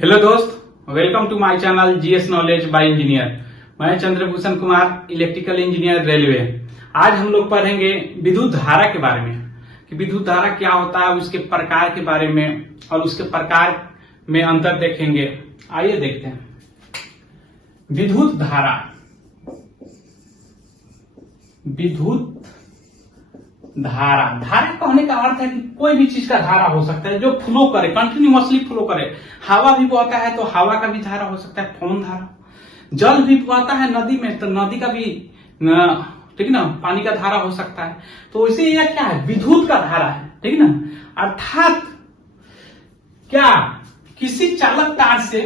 Hello दोस्त, welcome to my channel GS knowledge by engineer. मैं Chandrabhushan Kumar, electrical engineer, railway. आज हम लोग पढ़ेंगे विद्युत धारा के बारे में कि विद्युत धारा क्या होता है, उसके प्रकार के बारे में और उसके प्रकार में अंतर देखेंगे। आइए देखते हैं। विद्युत धारा, विद्युत धारा, धारा कहने का अर्थ है कि कोई भी चीज का धारा हो सकता है जो फ्लो करे, कंटिन्यूअसली फ्लो करे। हवा भी बहता है तो हवा का भी धारा हो सकता है, पवन धारा। जल भी बहता है नदी में तो नदी का भी ठीक ना, पानी का धारा हो सकता है। तो इसे यह क्या है, विद्युत का धारा है, ठीक ना। अर्थात क्या, किसी चालक तार से,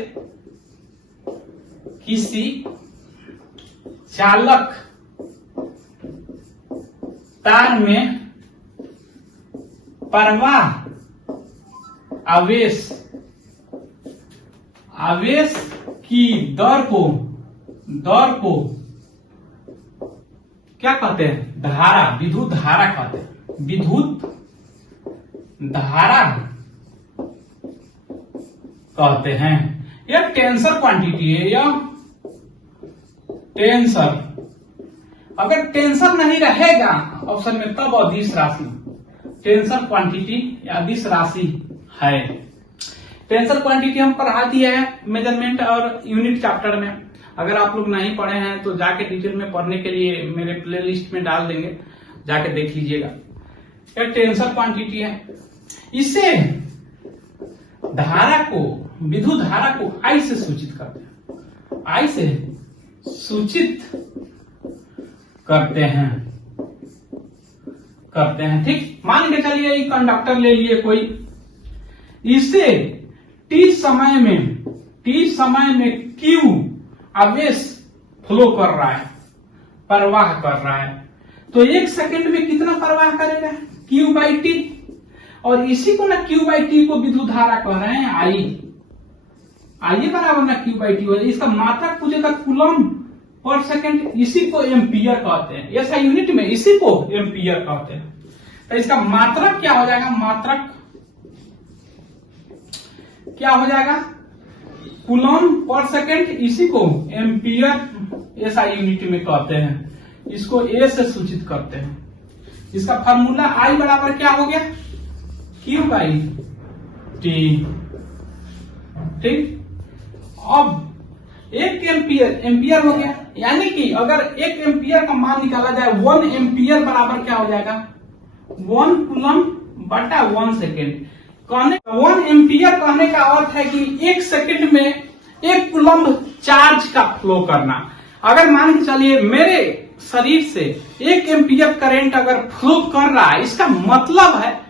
किसी चालक तार में प्रवाह आवेश की दर को क्या कहते हैं, धारा, विद्युत धारा कहते हैं। विद्युत धारा कहते हैं। यह टेंसर क्वांटिटी है, यह टेंसर। अगर टेंसर नहीं रहेगा ऑप्शन में तब अदिश राशि, टेंसर क्वांटिटी या अदिश राशि है। टेंसर क्वांटिटी हम पढ़ा दिया है मेजरमेंट और यूनिट चैप्टर में। अगर आप लोग नहीं पढ़े हैं तो जाके डिटेल में पढ़ने के लिए मेरे प्लेलिस्ट में डाल देंगे, जाके देख लीजिएगा। यह टेंसर क्वांटिटी है। इसे धारा को, विद्युत धारा को आई से सूचित करते हैं, आई से सूचित करते हैं, ठीक। मान के चलिए ये कंडक्टर ले लिए कोई, इसे टी समय में क्यू आवेश फ्लो कर रहा है, प्रवाह कर रहा है। तो एक सेकंड में कितना प्रवाह करेगा, क्यू बाई टी। और इसी को ना क्यू बाई टी को विद्युत धारा कह रहे हैं, आई बराबर ना क्यू बाई टी हो जाए। इसका मात्रक पूछेगा कूलम पर सेकंड, इसी को एम्पियर कहते हैं। ऐसा यूनिट में इसी को एम्पियर कहते हैं। तो इसका मात्रक क्या हो जाएगा, मात्रक क्या हो जाएगा, कूलम पर सेकंड, इसी को एम्पियर ऐसा यूनिट में कहते हैं। इसको ए से सूचित करते हैं। इसका फॉर्मूला आई बराबर क्या हो गया, क्यू बाई टी, ठीक। अब एक एम्पियर हो गया, यानी कि अगर एक एम्पियर का मान निकाला जाए, 1 एम्पियर बराबर क्या हो जाएगा, 1 कूलम बटा 1 सेकेंड। 1 एम्पियर कहने का अर्थ है कि एक सेकेंड में 1 कूलम चार्ज का फ्लो करना। अगर मान के चलिए मेरे शरीर से 1 एम्पियर करंट अगर फ्लो कर रहा है, इसका मतलब है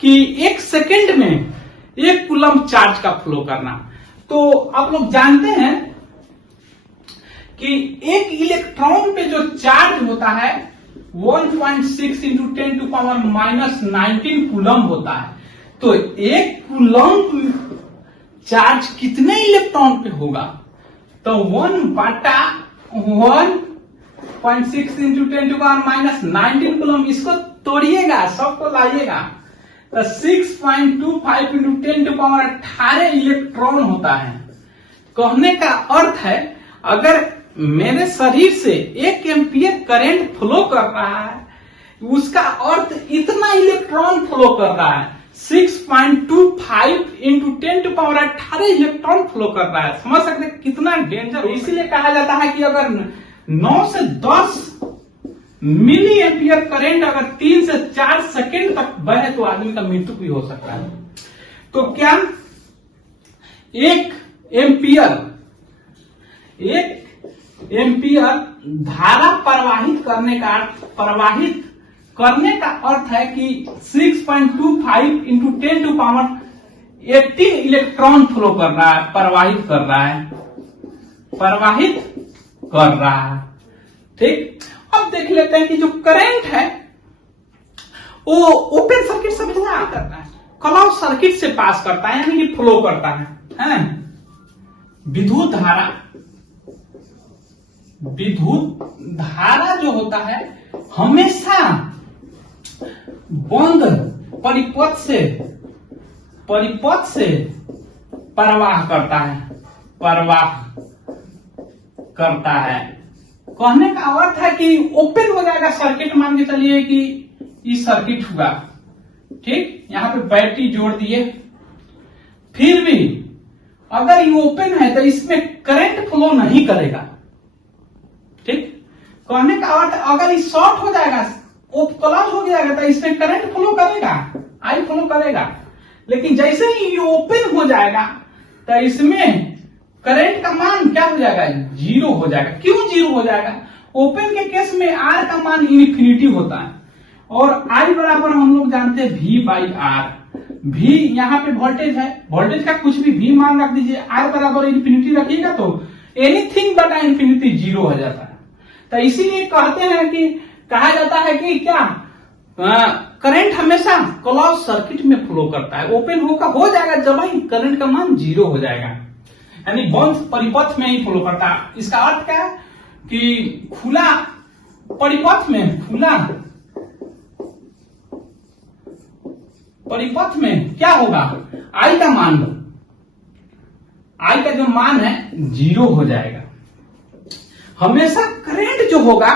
कि 1 सेकेंड में 1 कूलम चार्ज का फ्लो करना। तो आप लोग जानते हैं कि एक इलेक्ट्रॉन पे जो चार्ज होता है 1.6 इंटू 10 टू पावर -19 कूलम होता है। तो 1 कूलम चार्ज कितने इलेक्ट्रॉन पे होगा, तो 1 बटा 1.6 इंटू 10 टू पावर -19 कूलम। इसको तोड़िएगा, सबको लाइएगा, तो 6.25 इंटू 10 टू पावर 18 इलेक्ट्रॉन होता है। कहने का अर्थ है अगर मेरे शरीर से 1 एम्पियर करंट फ्लो कर रहा है, उसका अर्थ इतना इलेक्ट्रॉन फ्लो कर रहा है, 6.25 into 10 to power 18 electron flow कर रहा है। समझ सकते कितना डेंजर। इसीलिए कहा जाता है कि अगर 9 से 10 मिली एम्पियर करंट अगर 3 से 4 सेकेंड तक बहे तो आदमी का मृत्यु भी हो सकता है। तो क्या 1 एम्पियर धारा प्रवाहित करने का अर्थ है कि 6.25 into 10 to power 18 electron flow कर रहा है, प्रवाहित कर रहा है, ठीक। अब देख लेते हैं कि जो करंट है वो ओपन सर्किट से क्या करता है, क्लोज सर्किट से पास करता है, यानी कि फ्लो करता है। विद्युत धारा जो होता है हमेशा बंद परिपथ से परवाह करता है, परवाह करता है। कहने का अर्थ है कि ओपन हो जाएगा सर्किट। मान के चलिए कि ये सर्किट हुआ, ठीक, यहां पे बैटरी जोड़ दिए, फिर भी अगर ये ओपन है तो इसमें करंट फ्लो नहीं करेगा, ठीक। कहने का अर्थ अगर ये शॉर्ट हो जाएगा, क्लोज हो जाएगा, तो इसमें करंट फ्लो करेगा, आई फ्लो करेगा। लेकिन जैसे ही ये ओपन हो जाएगा तो इसमें करंट का मान क्या हो जाएगा, जीरो हो जाएगा। क्यों जीरो हो जाएगा? ओपन के केस में आर का मान इन्फिनिटी होता है और आई बराबर हम लोग जानते हैं V बाई आर। भी यहाँ पे वोल्टेज है, वोल्टेज का कुछ भी V मान रख दीजिए, आर बराबर इन्फिनिटी रखिएगा तो एनीथिंग बट इन्फिनिटी जीरो हो जाता है। तो इसीलिए कहते हैं कि कहा जाता है कि क्या करंट हमेशा क्लोज सर्किट में फ्लो करता है। ओपन हो जाएगा जब ही करंट का मान जीरो हो जाएगा, यानी बंद परिपथ में ही फ्लो करता है। इसका अर्थ क्या है कि खुला परिपथ में, खुला परिपथ में क्या होगा, आई का मान, आई का जो मान है जीरो हो जाएगा। हमेशा करंट जो होगा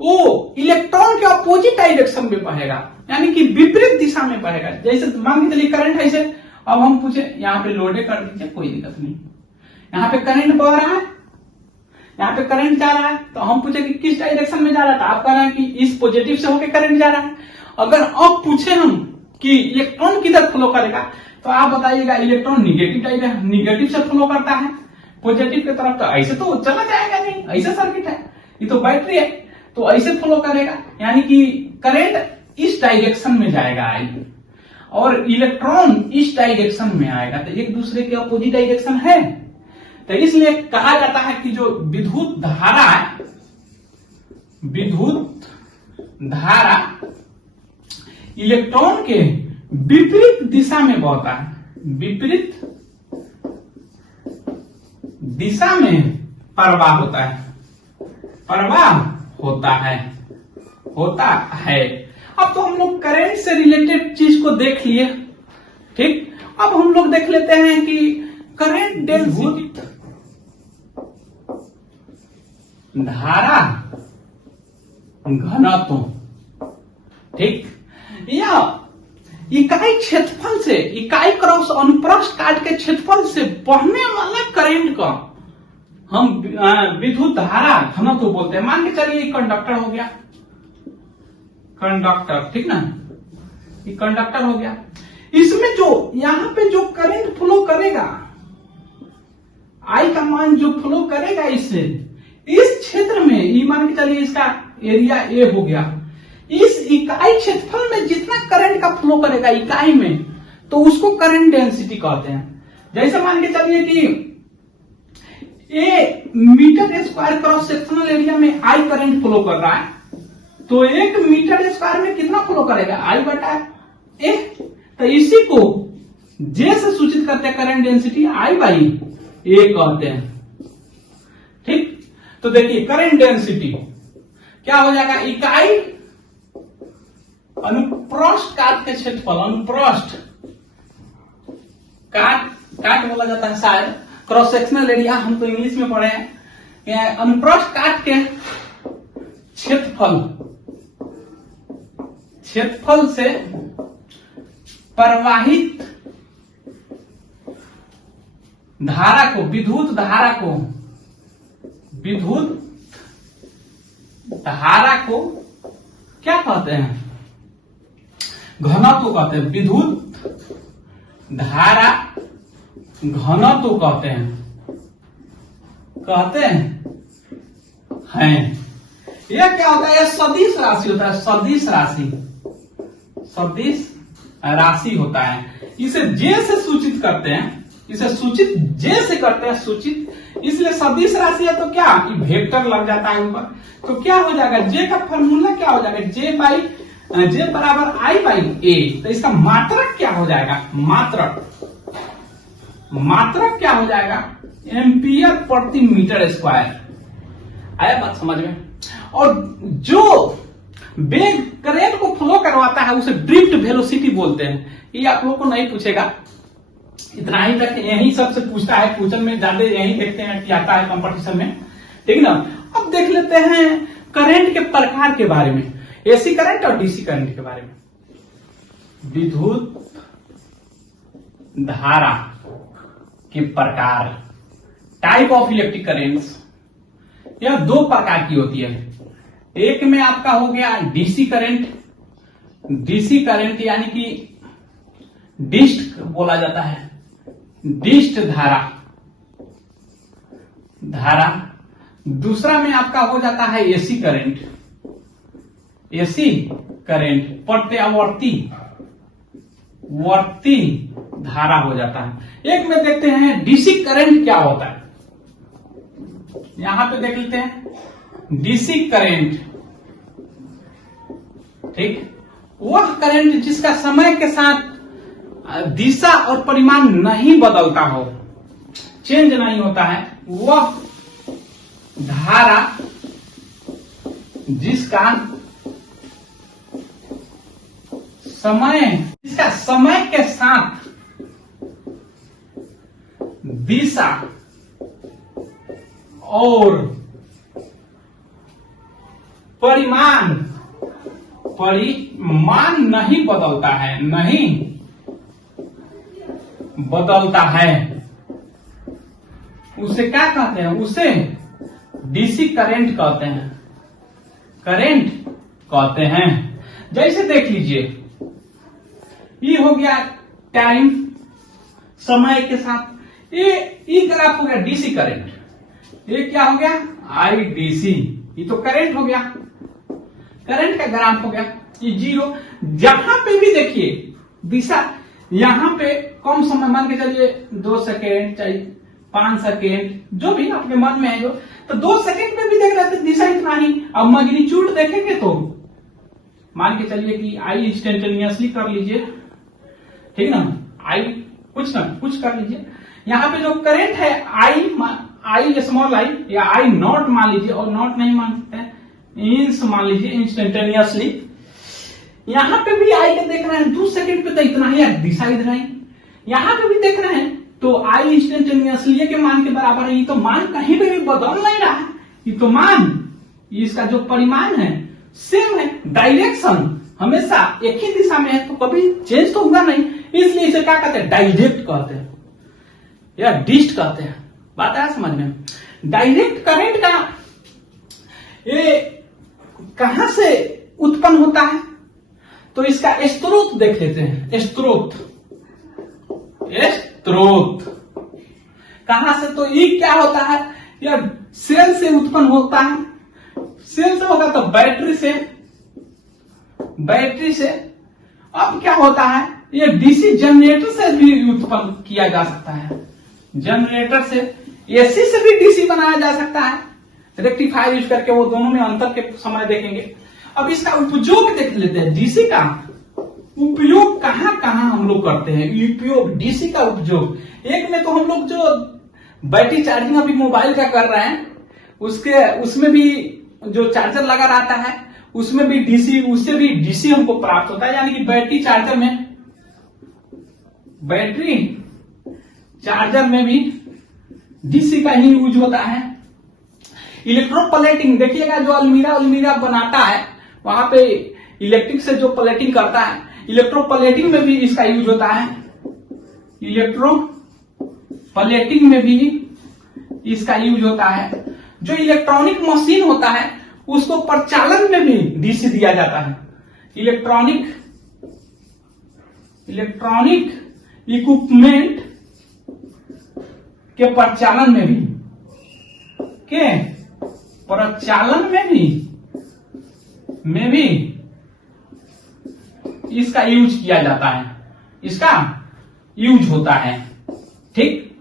वो इलेक्ट्रॉन के अपोजिट डायरेक्शन में बहेगा, यानी कि विपरीत दिशा में बहेगा। जैसे मान के चलिए करंट ऐसे, अब हम पूछे यहाँ पे लोडे कर दीजिए, कोई दिक्कत नहीं, यहाँ पे करंट बह रहा है, यहाँ पे करंट जा रहा है, तो हम पूछे कि किस डायरेक्शन में जा रहा था, आप कह रहे हैं कि इस पॉजिटिव से होकर करंट जा रहा है। अगर अब पूछे हम कि इलेक्ट्रॉन किधर फ्लो करेगा, तो आप बताइएगा इलेक्ट्रॉन निगेटिव से फ्लो करता है पॉजिटिव की तरफ, तो ऐसे तो चला जाएगा नहीं, ऐसे सर्किट है, ये तो बैटरी है, तो ऐसे फ्लो करेगा, यानी कि करंट इस डायरेक्शन में जाएगा आई, और इलेक्ट्रॉन इस डायरेक्शन में आएगा, तो एक दूसरे के अपोजिट डायरेक्शन है। तो इसलिए कहा जाता है कि जो विद्युत धारा है, विद्युत धारा इलेक्ट्रॉन के विपरीत दिशा में बहता है, विपरीत दिशा में प्रवाह होता है, प्रवाह होता है, होता है। अब तो हम लोग करंट से रिलेटेड चीज को देख लिए, ठीक। अब हम लोग देख लेते हैं कि करंट डेंसिटी, धारा घनत्व, ठीक, या इकाई क्षेत्रफल से, इकाई क्रॉस अनुप्रस्थ काट के क्षेत्रफल से बहने वाला करंट का हम विद्युत धारा घनत्व बोलते हैं। मान के चलिए कंडक्टर हो गया, कंडक्टर, ठीक ना, ये कंडक्टर हो गया, इसमें जो यहां पे जो करंट फ्लो करेगा, आई का मान जो फ्लो करेगा इससे, इस क्षेत्र में, ये मान के चलिए इसका एरिया ए हो गया, इस इकाई क्षेत्रफल में जितना करंट का फ्लो करेगा इकाई में, तो उसको करंट डेंसिटी कहते हैं। जैसे मान के चलिए कि A metre square cross sectional area में आई करंट फ्लो कर रहा है, तो 1 मीटर स्क्वायर में कितना फ्लो करेगा, आई बटा ए। तो इसी को जे से सूचित करते हैं, करंट डेंसिटी आई बाई ए कहते हैं, ठीक। तो देखिए करंट डेंसिटी क्या हो जाएगा, इकाई अनुप्रस्थ काट के क्षेत्रफल, अनुप्रस्थ काट बोला जाता है शायद, क्रॉस सेक्शनल एरिया हम तो इंग्लिश में पढ़े हैं, अनुप्रस्थ काट के क्षेत्रफल, क्षेत्रफल से प्रवाहित धारा को, विद्युत धारा को, विद्युत धारा को क्या कहते हैं, घनत्व कहते हैं, विद्युत धारा घनत्व कहते हैं, यह क्या होता है, सदिश राशि होता है, सदिश राशि, सदिश राशि होता है। इसे जे से सूचित करते हैं, इसे सूचित जे से करते हैं, सूचित, इसलिए सदिश राशि है तो क्या, वेक्टर लग जाता है ऊपर, तो क्या हो जाएगा, जे का फॉर्मूला क्या हो जाएगा, जे बराबर आई बाई ए। तो इसका मात्रक क्या हो जाएगा, मात्रक क्या हो जाएगा, एम्पियर प्रति मीटर स्क्वायर। आया बात समझ में। और जो वेग करंट को फ्लो करवाता है उसे ड्रिफ्ट वेलोसिटी बोलते हैं। ये आप लोगों को नहीं पूछेगा, इतना ही तक यही सबसे पूछता है, क्वेश्चन में ज्यादा यही देखते हैं कि आता है कंपटीशन में, ठीक ना। अब देख लेते हैं करंट के प्रकार के बारे में, एसी करंट और डीसी करंट के बारे में। विद्युत धारा के प्रकार, टाइप ऑफ इलेक्ट्रिक करेंट्स, यह दो प्रकार की होती है। एक में आपका हो गया डीसी करंट, डीसी करंट यानी कि डिस्ट बोला जाता है, डिस्ट धारा। दूसरा में आपका हो जाता है एसी करंट, एसी करंट प्रत्यावर्ती धारा हो जाता है। एक में देखते हैं डीसी करंट क्या होता है, यहां पे देख लेते हैं डीसी करंट, ठीक, वह करंट जिसका समय के साथ दिशा और परिमाण नहीं बदलता हो, चेंज नहीं होता है, वह धारा जिसका समय के साथ दिशा और परिमाण नहीं बदलता है, उसे क्या कहते हैं, उसे डीसी करंट कहते हैं। जैसे देख लीजिए, ये हो गया टाइम, समय के साथ, ये ग्राफ हो गया डीसी करंट, ये क्या हो गया आई डीसी, ये तो करंट हो गया, करंट का ग्राफ हो गया, ये जीरो। जहां पे भी देखिए दिशा, यहां पे कम समय, मान के चलिए 2 सेकेंड चाहे 5 सेकेंड, जो भी आपके मन में है, जो तो 2 सेकेंड में भी देख रहे थे दिशा इतना ही। अब मैग्नीट्यूड देखेंगे तो मान के चलिए कि आई इंस्टेंटेनियसली कर लीजिए, ठीक ना, आई कुछ कर लीजिए। यहां पे जो करंट है आई स्मॉल आई या आई नॉट मान लीजिए, और नॉट नहीं मान सकते हैं, इंस मान लीजिए इंस्टेंटेनियसली। यहां पे भी आई के देख रहे हैं 2 सेकेंड पे तो इतना ही है, दिशा इधर आई। यहां पे भी देख रहे हैं तो आई इंस्टेंटेनियसली के मान के बराबर है, ये तो मान कहीं पे भी बदल नहीं रहा है, ये तो मान, इसका जो परिमाण है सेम है, डायरेक्शन हमेशा एक ही दिशा में है, तो कभी चेंज तो हुआ नहीं, इसलिए इसे क्या कहते हैं, डायरेक्ट कहते हैं या डिस्ट कहते हैं। बात है समझ में। डायरेक्ट करंट का ये कहां से उत्पन्न होता है, तो इसका स्रोत देख लेते हैं। स्रोत कहां से, तो ये क्या होता है, यह सेल से उत्पन्न होता है, सेल से होगा तो बैटरी से। अब क्या होता है, ये डीसी जनरेटर से भी उत्पन्न किया जा सकता है, जनरेटर से, एसी से भी डीसी बनाया जा सकता है, रेक्टिफायर यूज करके। वो दोनों में अंतर के समय देखेंगे। अब इसका उपयोग देख लेते हैं, डीसी का उपयोग कहां हम लोग करते हैं, उपयोग डीसी का उपयोग। एक में तो हम लोग जो बैटरी चार्जिंग अभी मोबाइल का कर रहे हैं, उसमें भी जो चार्जर लगा रहता है, उसमें भी डीसी, उससे भी डीसी हमको प्राप्त होता है, यानी कि बैटरी चार्जर में भी डीसी का ही यूज होता है। इलेक्ट्रोप्लेटिंग देखिएगा, जो अलमीरा बनाता है, वहां पे इलेक्ट्रिक से जो प्लेटिंग करता है, इलेक्ट्रोप्लेटिंग में भी इसका यूज होता है, इलेक्ट्रोप्लेटिंग में भी इसका यूज होता है। जो इलेक्ट्रॉनिक मशीन होता है, उसको प्रचालन में भी डीसी दिया जाता है, इलेक्ट्रॉनिक इक्विपमेंट के प्रचालन में भी इसका यूज किया जाता है, इसका यूज होता है। ठीक,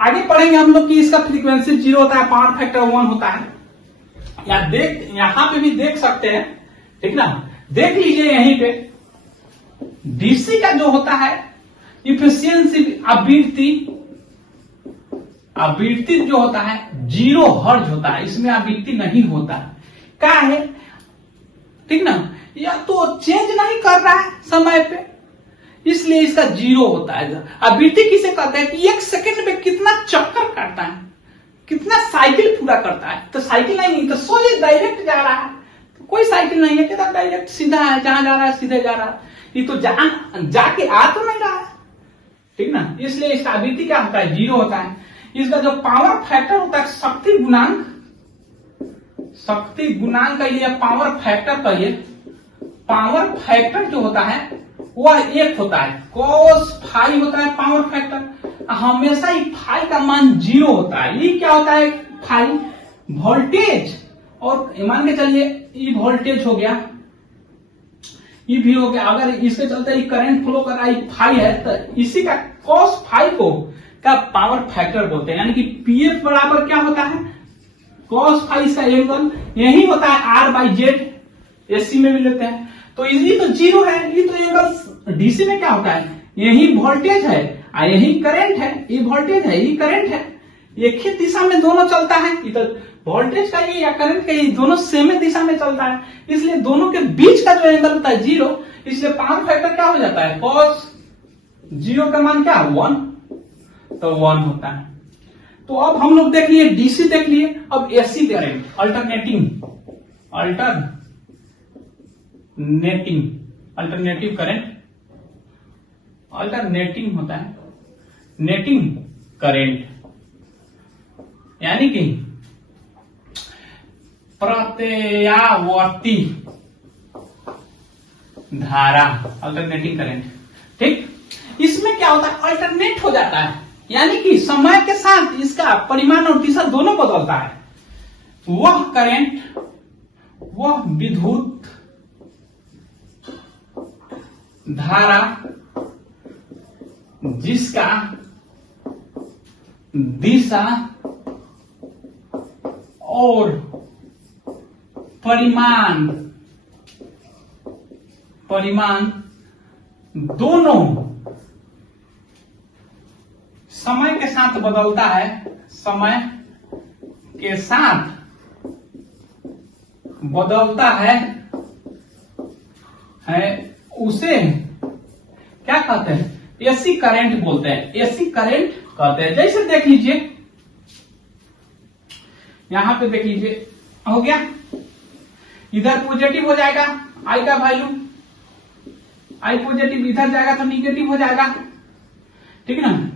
आगे पढ़ेंगे हम लोग कि इसका फ्रीक्वेंसी 0 होता है, पावर फैक्टर 1 होता है। यहां पे भी देख सकते हैं, ठीक ना, देख लीजिए यहीं पे डीसी का जो होता है इफिशियंसी, आवृत्ति जो होता है 0 हर्ट्ज होता है, इसमें आवृत्ति नहीं होता क्या है, ठीक ना, या तो चेंज नहीं कर रहा है समय पे, इसलिए इसका 0 होता है। आवृत्ति किसे कहते हैं कि 1 सेकंड में कितना चक्कर काटता है, कितना साइकिल पूरा करता है। तो साइकिल नहीं, तो सोचे डायरेक्ट जा रहा है, तो कोई साइकिल नहीं है, कितना डायरेक्ट सीधा है, जहां जा रहा है सीधे जा रहा है। ये तो जाके आ तो नहीं रहा है, ठीक ना। इसलिए इसका आवृत्ति क्या होता है, 0 होता है। इसका जो पावर फैक्टर होता है, शक्ति गुणांक कहिए या पावर फैक्टर कहिए, पावर फैक्टर जो होता है वह 1 होता है। cos फाई होता है पावर फैक्टर, हमेशा ही फाई का मान 0 होता है। ये क्या होता है, फाई वोल्टेज, और मान के चलिए ये वोल्टेज हो गया, ये भी हो गया। अगर इसके चलते ये करंट फ्लो कर रहा है, फाई है, तो इसी का cos फाई को का पावर फैक्टर बोलते हैं। यानी कि पीएफ बराबर क्या होता है, cos फाई का एंगल यही होता है R/Z, एसी में भी लेते हैं। तो ये तो 0 है, ये तो एंगल डीसी में क्या होता है, यही वोल्टेज है और यही करंट है, ये वोल्टेज है ये करंट है, एक ही दिशा में दोनों चलता है। इधर वोल्टेज का ये या करंट का ये दोनों सेम दिशा में चलता है, इसलिए दोनों के बीच का जो एंगल होता है 0, इसलिए पावर फैक्टर क्या हो जाता है, cos 0 का मान क्या 1, तो 1 होता है। तो अब हम लोग देख लिए डीसी देख लिए, अब AC current, alternative current, alternating होता है, नेटिंग करंट, यानी कि प्रत्यावर्ती धारा, अल्टरनेटिंग करंट, ठीक। इसमें क्या होता है, अल्टरनेट हो जाता है, यानी कि समय के साथ इसका परिमाण और दिशा दोनों बदलता है। वह करंट, वह विद्युत धारा जिसका दिशा और परिमाण दोनों समय के साथ बदलता है, समय के साथ बदलता है उसे क्या कहते हैं, एसी करंट बोलते हैं, एसी करंट कहते हैं। जैसे देख लीजिए, यहां पे देख लीजिए, हो गया, इधर पॉजिटिव हो जाएगा आई का वैल्यू, आई पॉजिटिव, इधर जाएगा तो निगेटिव हो जाएगा, ठीक है ना।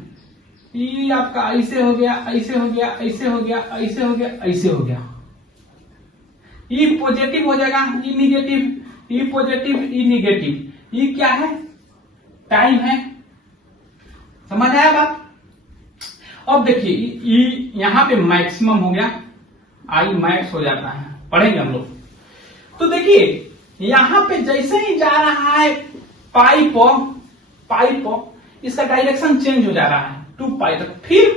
ये आपका ऐसे हो गया, ऐसे हो गया, ऐसे हो गया, ऐसे हो गया, ऐसे हो गया, ये पॉजिटिव हो जाएगा, ये निगेटिव, ये पॉजिटिव, ये निगेटिव। ये क्या है, टाइम है, समझ आया बात। अब देखिए, ये यहां पे मैक्सिमम हो गया, आई मैक्स हो जाता है, पढ़ेंगे हम लोग। तो देखिए यहां पे जैसे ही जा रहा है पाइप, इसका डायरेक्शन चेंज हो जा रहा है 2 पाई तक, फिर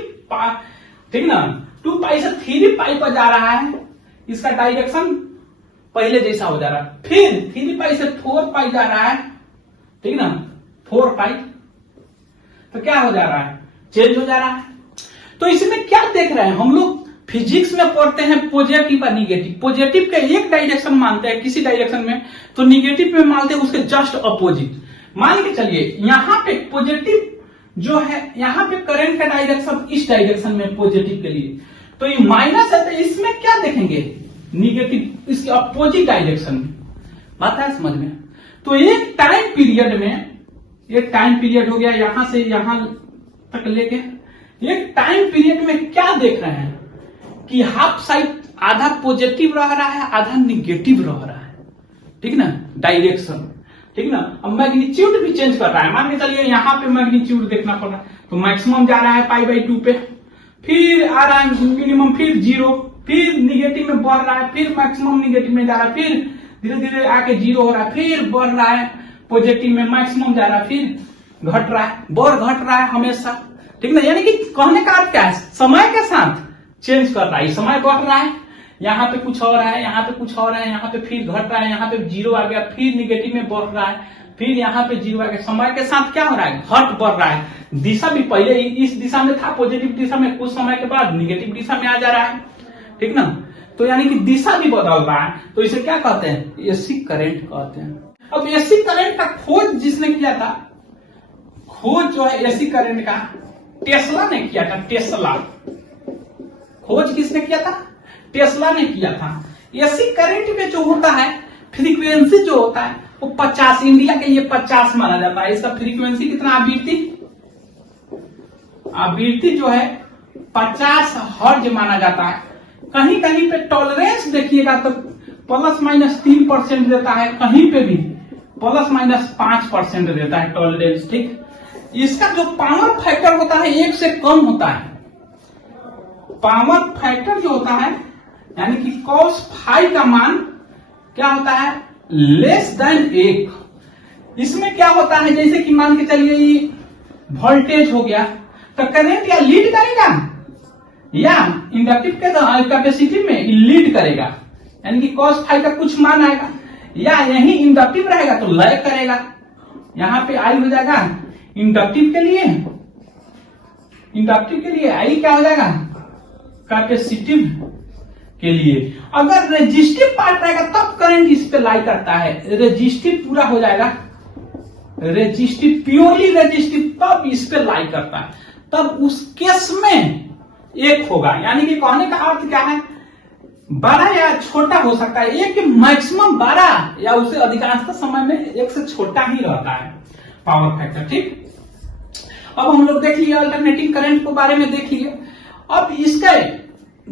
ठीक ना, 2 पाई से 3 पाई पर जा रहा है, इसका डायरेक्शन पहले जैसा हो जा रहा है, फिर 3 पाई से 4 पाई जा रहा है, ठीक ना, 4 पाई, तो क्या हो जा रहा है, चेंज हो जा रहा है। तो इसमें क्या देख रहे हैं हम लोग, फिजिक्स में पढ़ते हैं पॉजिटिव और निगेटिव। पॉजिटिव का एक डायरेक्शन मानते हैं किसी डायरेक्शन में, तो निगेटिव में मानते हैं उसके जस्ट अपोजिट। मान के चलिए यहां पे पॉजिटिव जो है, यहां पे करंट का डायरेक्शन इस डायरेक्शन में पॉजिटिव के लिए, तो ये माइनस है, तो इसमें क्या देखेंगे, निगेटिव, इसके अपोजिट डायरेक्शन में। बात है समझ में। तो एक टाइम पीरियड हो गया यहां से यहां तक लेके, एक टाइम पीरियड में क्या देख रहे हैं कि हाफ साइड आधा पॉजिटिव रह रहा है, आधा निगेटिव रह रहा है, ठीक ना, डायरेक्शन, ठीक ना। अब मैग्नीट्यूड भी चेंज कर रहा है, मान के चलिए यहां पे मैग्नीट्यूड देखना पड़ रहा है, तो मैक्सिमम जा रहा है π/2 पे, फिर आ रहा है मिनिमम, फिर 0, फिर निगेटिव में बढ़ रहा है, फिर मैक्सिमम निगेटिव में जा रहा है, फिर धीरे धीरे आके 0 हो रहा है, फिर बढ़ रहा है पॉजिटिव में, मैक्सिमम जा रहा है, फिर घट रहा है, घट रहा है हमेशा, ठीक ना। यानी कि कहने का अर्थ क्या है, समय के साथ चेंज कर रहा है, समय बढ़ रहा है, यहाँ पे कुछ और है, यहाँ पे कुछ और है, यहाँ पे फिर घट रहा है, यहाँ पे 0 आ गया, फिर निगेटिव में बढ़ रहा है, फिर यहाँ पे 0 आ गया। समय के साथ क्या हो रहा है, घट बढ़ रहा है, दिशा भी पहले इस दिशा में था, पॉजिटिव दिशा में, कुछ समय के बाद निगेटिव दिशा में आ जा रहा है, ठीक ना। तो यानी कि दिशा भी बदल रहा है, तो इसे क्या कहते हैं, एसी करंट कहते हैं। अब एसी करंट का खोज जिसने किया था खोज जो है एसी करंट का टेस्ला ने किया था। टेस्ला खोज किसने किया था? टेस्ला ने किया था। एसी करंट में जो होता है फ्रीक्वेंसी जो होता है वो 50, इंडिया के लिए 50 माना जाता है। इसका फ्रीक्वेंसी कितना? आवृत्ति जो है 50 हर्ज माना जाता है। कहीं कहीं पे टॉलरेंस देखिएगा तो ±3% देता है, कहीं पे भी ±5% देता है टॉलरेंस। ठीक, इसका जो पावर फैक्टर होता है 1 से कम होता है। पावर फैक्टर जो होता है यानी कि cos फाई का मान क्या होता है? Less than 1। इसमें क्या होता है, जैसे कि मान के चलिए ये वोल्टेज हो गया तो करंट या लीड करेगा या इंडक्टिव के कैपेसिटी में लीड करेगा, यानी कि cos फाई का कुछ मान आएगा, या यही इंडक्टिव रहेगा तो लय करेगा। यहां पे आई हो जाएगा इंडक्टिव के लिए आई क्या हो जाएगा? कैपेसिटिव के लिए। अगर रेजिस्टिव पार्ट रहेगा तब करंट इस पे लाई करता है। रेजिस्टिव पूरा हो जाएगा, रेजिस्टिव प्योरली रेजिस्टिव तब इस पे लाई करता है, तब उस केस में 1 होगा। यानी कि कहने का अर्थ क्या है? बड़ा या छोटा हो सकता है। 1 मैक्सिमम 12 या उससे अधिकांशतः समय में 1 से छोटा ही रहता है पावर फैक्टर। ठीक, अब हम लोग देख लिए अल्टरनेटिंग करंट के बारे में देख लिए। अब इसका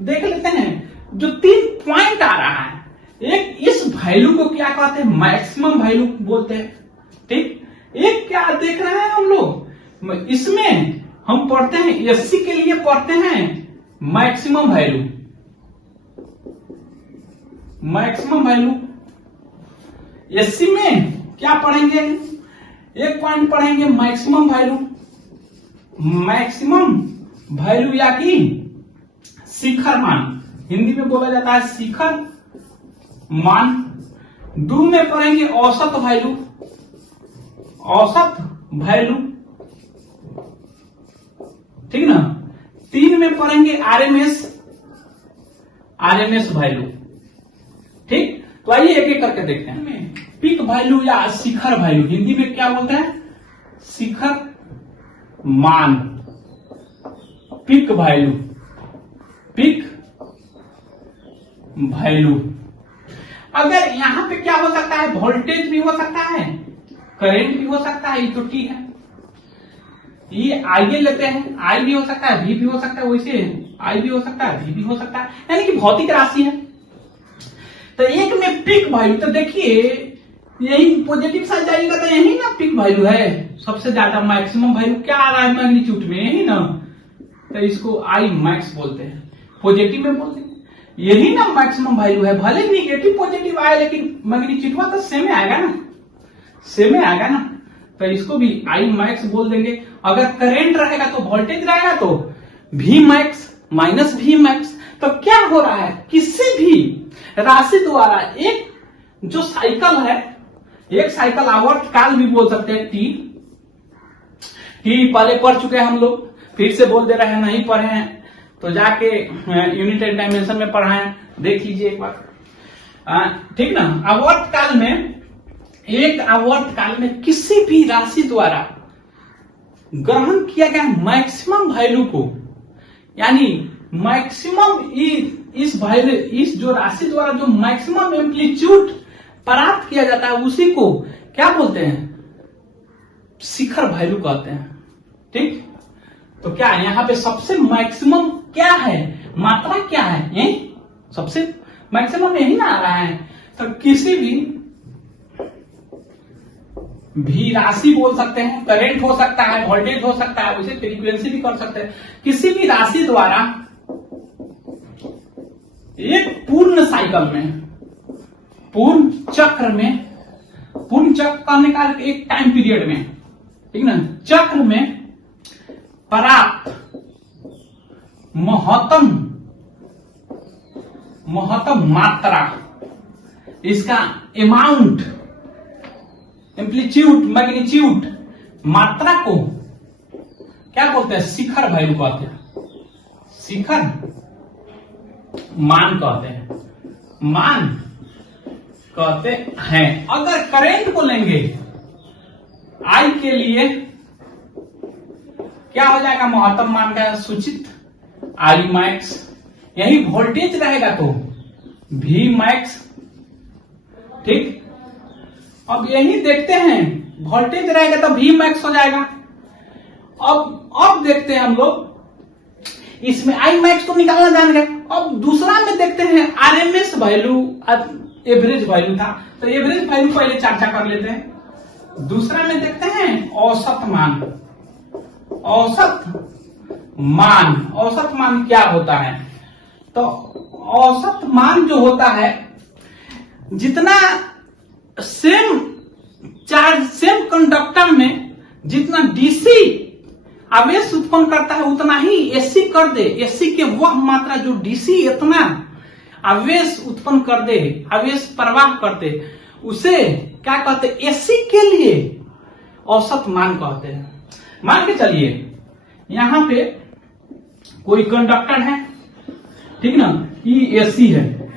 देख लेते हैं जो 3 पॉइंट आ रहा है। एक इस वैल्यू को क्या कहते हैं? मैक्सिमम वैल्यू बोलते हैं। ठीक, एक क्या देख रहे हैं हम लोग, इसमें हम पढ़ते हैं एसी के लिए पढ़ते हैं मैक्सिमम वैल्यू। एसी में क्या पढ़ेंगे? एक पॉइंट पढ़ेंगे मैक्सिमम वैल्यू या कि शिखर मान, हिंदी में बोला जाता है शिखर मान। 2 में पढ़ेंगे औसत वैल्यू, ठीक ना। 3 में पढ़ेंगे आरएमएस वैल्यू। ठीक, तो आइए एक एक करके देखते हैं। पिक वैल्यू या शिखर वैल्यू, हिंदी में क्या बोलते हैं? शिखर मान, पिक वैल्यू। अगर यहां पे क्या हो सकता है? वोल्टेज भी हो सकता है, करंट भी हो सकता है, ये तो ठीक है। ये आगे लेते हैं, आई भी हो सकता है, वी भी हो सकता है, वैसे आई भी हो सकता है, वी भी हो सकता है, यानी कि भौतिक राशि है। तो एक में पिक वैल्यू, तो देखिए यही पॉजिटिव साइड जाइएगा तो यही ना पिक वैल्यू है, सबसे ज्यादा मैक्सिमम वैल्यू क्या आ रहा है मैग्नीट्यूड में, यही ना। तो इसको आई मैक्स बोलते हैं, पॉजिटिव में बोलते हैं, यही ना मैक्सिमम वैल्यू है। भले निगेटिव पॉजिटिव आए लेकिन मैग्नीट्यूड तो सेम आएगा ना, तो इसको भी आई मैक्स बोल देंगे। अगर करंट रहेगा तो वोल्टेज रहेगा तो V max minus V max. तो क्या हो रहा है? किसी भी राशि द्वारा एक जो साइकिल है, एक साइकिल आवर्त काल भी बोल सकते हैं, टी पहले पढ़ चुके हैं हम लोग, फिर से बोल दे रहे हैं, नहीं पढ़े हैं तो जाके यूनिट एंड डायमेंशन में पढ़ा है, देख लीजिए एक बार। ठीक ना। आवर्त काल में, एक आवर्त काल में किसी भी राशि द्वारा ग्रहण किया गया मैक्सिमम वैल्यू को, यानी मैक्सिमम इस जो राशि द्वारा जो मैक्सिमम एम्पलीट्यूड प्राप्त किया जाता है उसी को क्या बोलते हैं? शिखर वैल्यू कहते हैं। ठीक, तो क्या यहाँ पे सबसे मैक्सिमम क्या है? मात्रा क्या है? यही सबसे मैक्सिमम यही ना आ रहा है। तो किसी भी राशि बोल सकते हैं, करंट हो सकता है, वोल्टेज हो सकता है, उसे फ्रीक्वेंसी भी कर सकते हैं। किसी भी राशि द्वारा एक पूर्ण साइकिल में, पूर्ण चक्र करने का एक टाइम पीरियड में, ठीक ना, चक्र में प्राप्त महत्तम मात्रा, इसका अमाउंट, एम्पलीट्यूड, मैग्नीट्यूड, मात्रा को क्या बोलते हैं? शिखर वैल्यू कहते हैं, शिखर मान कहते हैं, मान कहते हैं। अगर करंट को लेंगे, आई के लिए क्या हो जाएगा महत्तम मान का सूचित आई मैक्स, यही वोल्टेज रहेगा तो वी मैक्स। ठीक, अब यही देखते हैं वोल्टेज रहेगा तो वी मैक्स हो जाएगा। अब देखते हैं हम लोग इसमें आई मैक्स को निकालना जान गए। अब दूसरा में देखते हैं आरएमएस वैल्यू, एवरेज वैल्यू था तो एवरेज वैल्यू पहले चर्चा कर लेते हैं। दूसरा में देखते हैं औसत मान। औसत मान क्या होता है? तो औसत मान जो होता है, जितना सेम चार्ज सेम कंडक्टर में जितना डीसी आवेश उत्पन्न करता है उतना ही एसी कर दे। एसी के वह मात्रा जो डीसी इतना आवेश उत्पन्न कर दे, आवेश प्रवाह करते, उसे क्या कहते? एसी के लिए औसत मान कहते हैं। मान के चलिए यहां पे कोई कंडक्टर है, ठीक ना, ये एसी है।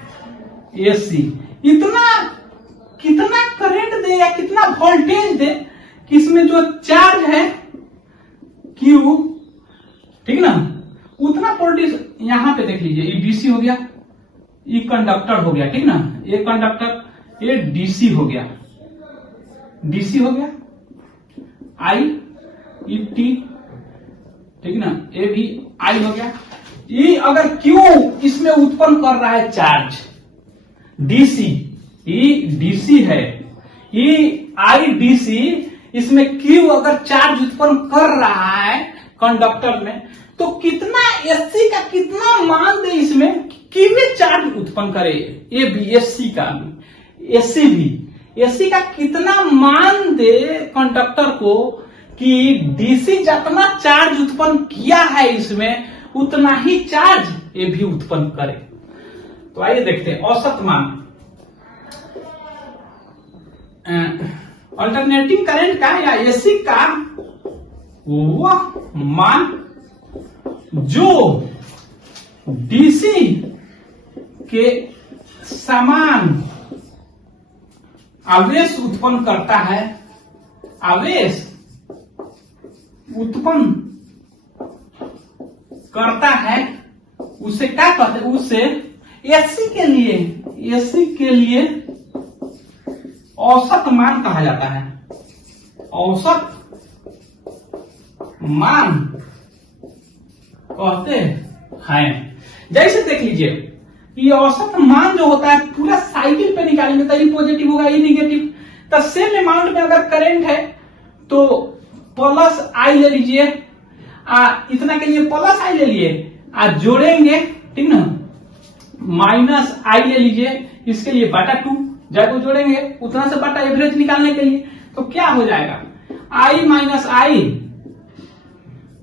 एसी इतना कितना करंट दे या कितना वोल्टेज दे कि इसमें जो चार्ज है क्यू, ठीक ना, उतना वोल्टेज यहां पे देख लीजिए। ये डीसी हो गया, ये कंडक्टर हो गया, ठीक ना, ये कंडक्टर, ये डीसी हो गया, डीसी हो गया, आई ई टी, ठीक ना, ये भी आई हो गया। ये अगर क्यू इसमें उत्पन्न कर रहा है चार्ज डीसी, ये डीसी है, ये आई डीसी, इसमें क्यू अगर चार्ज उत्पन्न कर रहा है कंडक्टर में, तो कितना एसी का कितना मान दे इसमें कि वे चार्ज उत्पन्न करे। ये भी एसी का, एसी भी, एसी का कितना मान दे कंडक्टर को कि डीसी जितना चार्ज उत्पन्न किया है इसमें उतना ही चार्ज ये भी उत्पन्न करे। तो आइए देखते हैं औसत मान। अल्टरनेटिंग करंट का या एसी का वह मान जो डीसी के समान आवेश उत्पन्न करता है, आवेश उत्पन्न करता है, उसे क्या कहते हैं? उसे एसी के लिए औसत मान कहा जाता है। औसत मान कहते हैं। जैसे देख लीजिए, ये औसत मान जो होता है पूरा साइकिल पे निकालेंगे तो ये पॉजिटिव होगा, ये निगेटिव। तो सेम अमाउंट में अगर करंट है तो प्लस आई ले लीजिए, इतना के लिए प्लस आई ले लिए, जोड़ेंगे, ठीक ना, माइनस आई ले लीजिए, इसके लिए बटा 2, जब वो जोड़ेंगे उतना से बटा एवरेज निकालने के लिए, तो क्या हो जाएगा? आई माइनस आई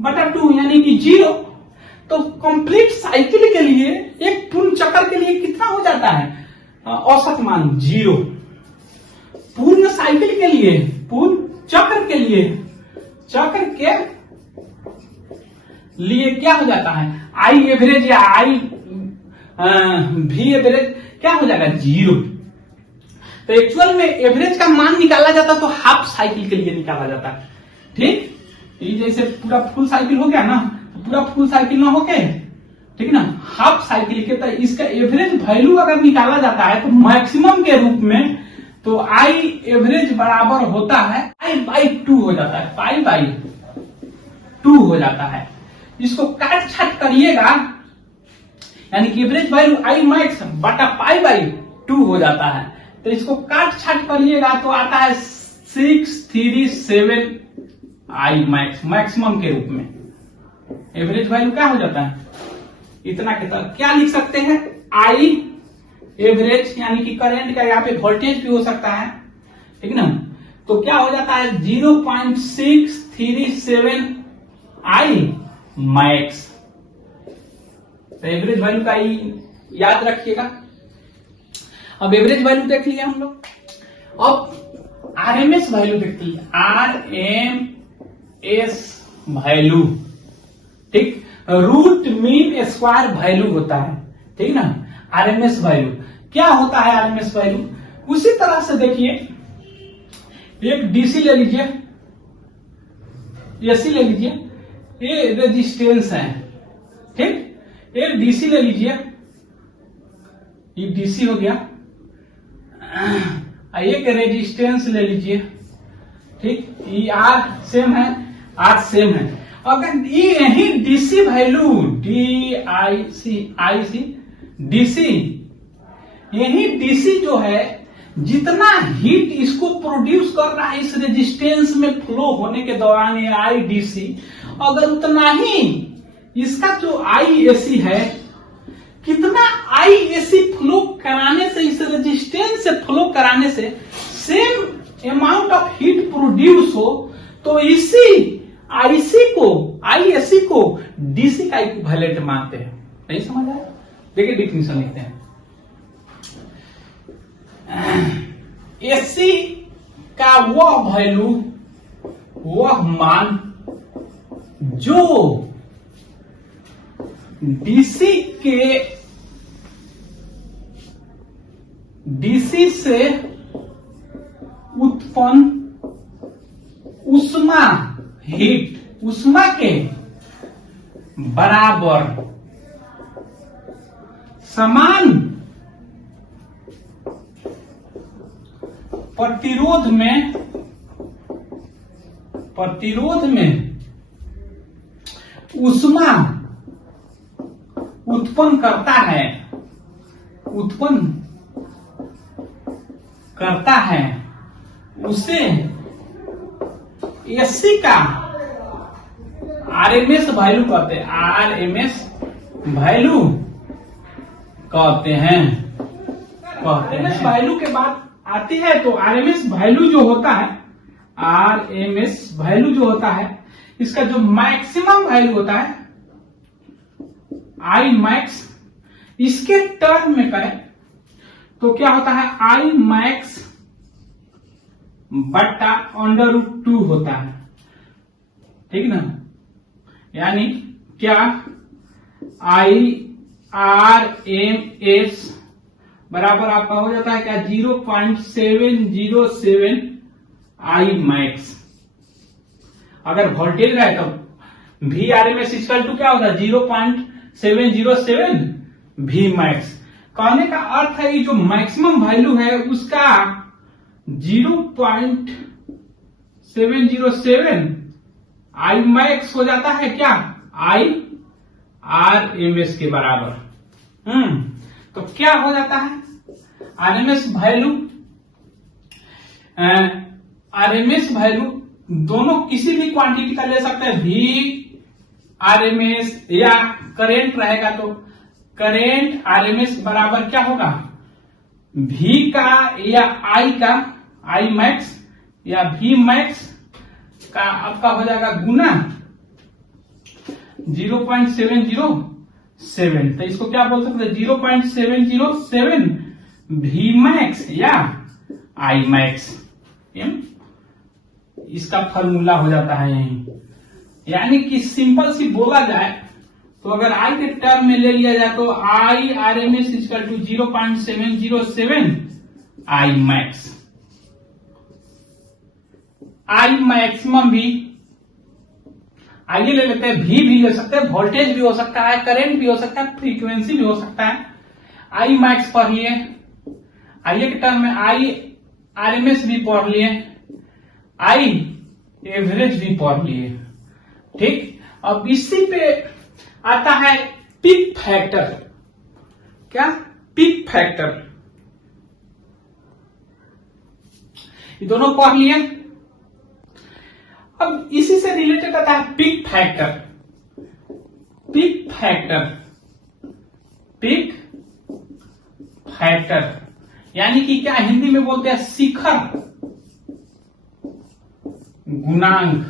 बटा 2 यानी कि 0। तो कंप्लीट साइकिल के लिए, एक पूर्ण चक्र के लिए कितना हो जाता है औसत मान? 0। पूर्ण साइकिल के लिए, पूर्ण चक्र के लिए, चक्र के लिए क्या हो जाता है? आई एवरेज या आई वी एवरेज क्या हो जाएगा? 0। तो एक्चुअल में एवरेज का मान निकाला जाता तो हाफ साइकिल के लिए निकाला जाता है। ठीक, ये जैसे पूरा फुल साइकिल हो गया ना, पूरा फुल साइकिल ना होके, ठीक ना, हाफ साइकिल के, तो इसका एवरेज वैल्यू अगर निकाला जाता है तो मैक्सिमम के रूप में, तो आई एवरेज बराबर होता है पाई बाई 2 हो जाता है, पाई बाई 2 हो जाता है। इसको काट छाट करिएगा यानी कि एवरेज वैल्यू आई मैक्स बटा पाई बाई 2 हो जाता है। तो इसको काट छाट करिएगा तो आता है 637 आई मैक्स, मैक्सिमम के रूप में। एवरेज वैल्यू क्या हो जाता है? इतना के तरह क्या लिख सकते हैं? आई एवरेज यानी कि करंट का, यहाँ पे वोल्टेज भी हो सकता है, ठीक ना, तो क्या हो जाता है? 0.637 आई मैक्स। तो एवरेज वैल्यू का ही याद रखिएगा। अब एवरेज वैल्यू देख लिया हम लोग, अब आरएमएस वैल्यू देख लीजिए, आरएमएस वैल्यू, ठीक, रूट मीन स्क्वायर वैल्यू होता है, ठीक ना। आरएमएस वैल्यू क्या होता है? आरएमएस वैल्यू उसी तरह से देखिए, एक डीसी ले लीजिए, एसी ले लीजिए, ये रेजिस्टेंस है, ठीक। एक डीसी ले लीजिए, ये डीसी हो गया। एक रेजिस्टेंस ले लीजिए, ठीक। ये आर सेम है, आर सेम है। अगर यही डीसी वैल्यू आई सी डीसी, यही डीसी जो है जितना हीट इसको प्रोड्यूस कर रहा है इस रेजिस्टेंस में फ्लो होने के दौरान, ये आई डीसी, अगर उतना ही इसका जो आई एसी है, कितना आई एसी फ्लो कराने से, इस रेजिस्टेंस से फ्लो कराने से same amount of heat produce हो, तो इसी आईसी को, आईएसी को डीसी का इक्विवेलेंट मानते हैं। नहीं समझ आया? देखिए डिफिनेशन लिखते हैं। एसी का वह वैल्यू, वह मान जो डीसी से उत्पन्न उष्मा, हीट, उष्मा के बराबर समान प्रतिरोध में उष्मा उत्पन्न करता है, उसे एसी का आरएमएस वैल्यू कहते हैं, आरएमएस वैल्यू कहते हैं। आरएमएस वैल्यू के बाद आती है, तो आरएमएस वैल्यू जो होता है, आरएमएस वैल्यू जो होता है, इसका जो मैक्सिमम वैल्यू होता है आई मैक्स, इसके टर्म में करें तो क्या होता है, आई मैक्स बट्टा √2 होता है, ठीक ना। यानी क्या, आई आर एम एस बराबर आपका हो जाता है क्या, 0.707 आई मैक्स। अगर वोल्टेज रहे तो V R M S equal to क्या होता है, 0.707 वी मैक्स। कहने का अर्थ है ये जो मैक्सिमम वैल्यू है उसका 0.707 आई मैक्स हो जाता है क्या, आई आर एम एस के बराबर। तो क्या हो जाता है, आरएमएस वैल्यू दोनों किसी भी क्वांटिटी का ले सकते हैं, वी आरएमएस या करेंट रहेगा तो करेंट आरएमएस बराबर क्या होगा, वी का या आई का, आई मैक्स या वी मैक्स का आपका हो जाएगा गुना 0.707। तो इसको क्या बोल सकते हैं, 0.707 वी मैक्स या आई मैक्स, इसका फॉर्मूला हो जाता है यही। यानी कि सिंपल सी बोला जाए तो अगर आई के टर्म में ले लिया जाए तो I R M S equal to 0.707 I max. I maximum भी आइए ले लेते हैं, भी ले सकते हैं, वोल्टेज भी हो सकता है, करंट भी हो सकता है, फ्रीक्वेंसी भी हो सकता है। आई मैक्स पढ़ लिए, आई के टर्म में आई आरएमएस भी पढ़ लिए, आई एवरेज भी पढ़ लिए, ठीक। अब इसी पे आता है पीक फैक्टर। क्या, पीक फैक्टर, ये दोनों पढ़ लिए। अब इसी से रिलेटेड आता है peak factor. Peak factor, peak factor यानी कि क्या हिंदी में बोलते हैं, शिखर गुणांक।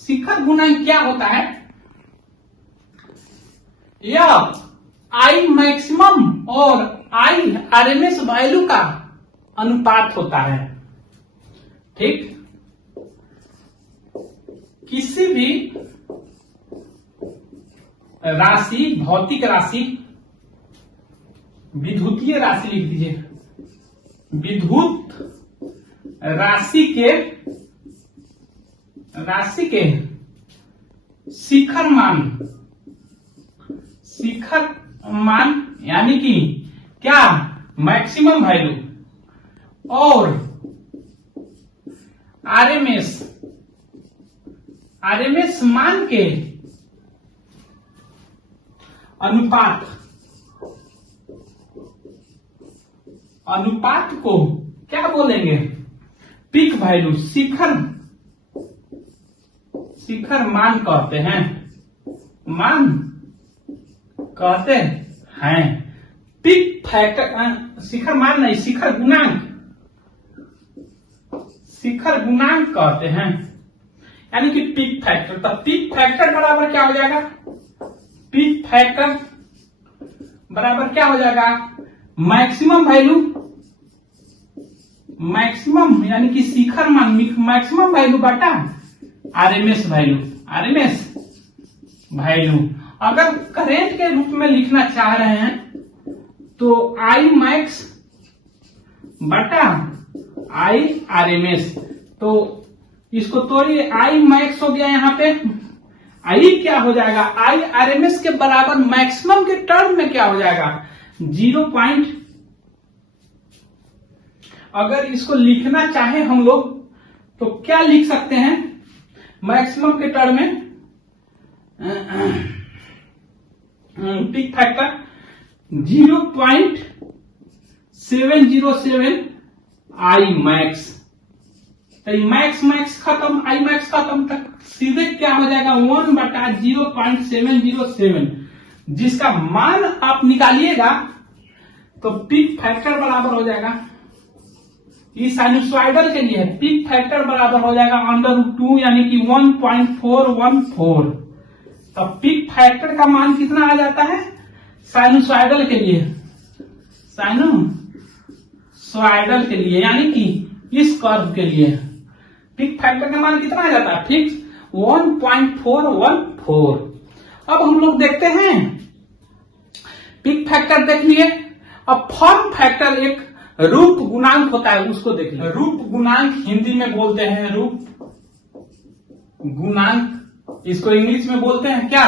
शिखर गुणांक क्या होता है, यह आई मैक्सिमम और आई आरएमएस वैल्यू का अनुपात होता है, ठीक। किसी भी राशि, भौतिक राशि, विद्युतीय राशि लिख दीजिए, विद्युत राशि के राशि के शिखर मान यानी कि क्या मैक्सिमम वैल्यू और आरएमएस मान के अनुपात को क्या बोलेंगे? पीक वैल्यू, शिखर मान कहते हैं। पीक फैक्टर, शिखर मान नहीं, शिखर गुणांक कहते हैं, यानी कि पीक फैक्टर। तो पीक फैक्टर बराबर क्या हो जाएगा? पीक फैक्टर बराबर क्या हो जाएगा? मैक्सिमम यानी कि शिखर मान, मैक्सिमम वैल्यू बटा आरएमएस वैल्यू। अगर करेंट के रूप में लिखना चाह रहे हैं तो आई मैक्स बटा आई आरएमएस। तो इसको तोड़िए, आई मैक्स हो गया, यहाँ पे आई क्या हो जाएगा? आई आरएमएस के बराबर मैक्सिमम के टर्म में क्या हो जाएगा? 0 पॉइंट। अगर इसको लिखना चाहे हम लोग तो क्या लिख सकते हैं मैक्सिमम के टर्म में? Peak factor 0.707 I max. तो मैक्स खत्म, आई मैक्स खत्म, तक सीधे क्या हो जाएगा? 1 बटा 0.707, जिसका मान आप निकालिएगा तो पीक फैक्टर बराबर हो जाएगा, इस साइनुसॉइडल के लिए पीक फैक्टर बराबर हो जाएगा √2 यानी कि 1.414। तो पीक फैक्टर का मान कितना आ जाता है साइनुसॉइडल के लिए? साइनुसॉइडल के लिए यानी कि इस कर्व के लिए पीक फैक्टर का मान कितना आ जाता है? फिक्स 1.414। अब हम लोग देखते हैं, पीक फैक्टर देख लिए। अब फॉर्म फैक्टर एक रूप गुणांक होता है, उसको देख लें। रूप गुणांक हिंदी में बोलते हैं रूप गुणांक, इसको इंग्लिश में बोलते हैं क्या?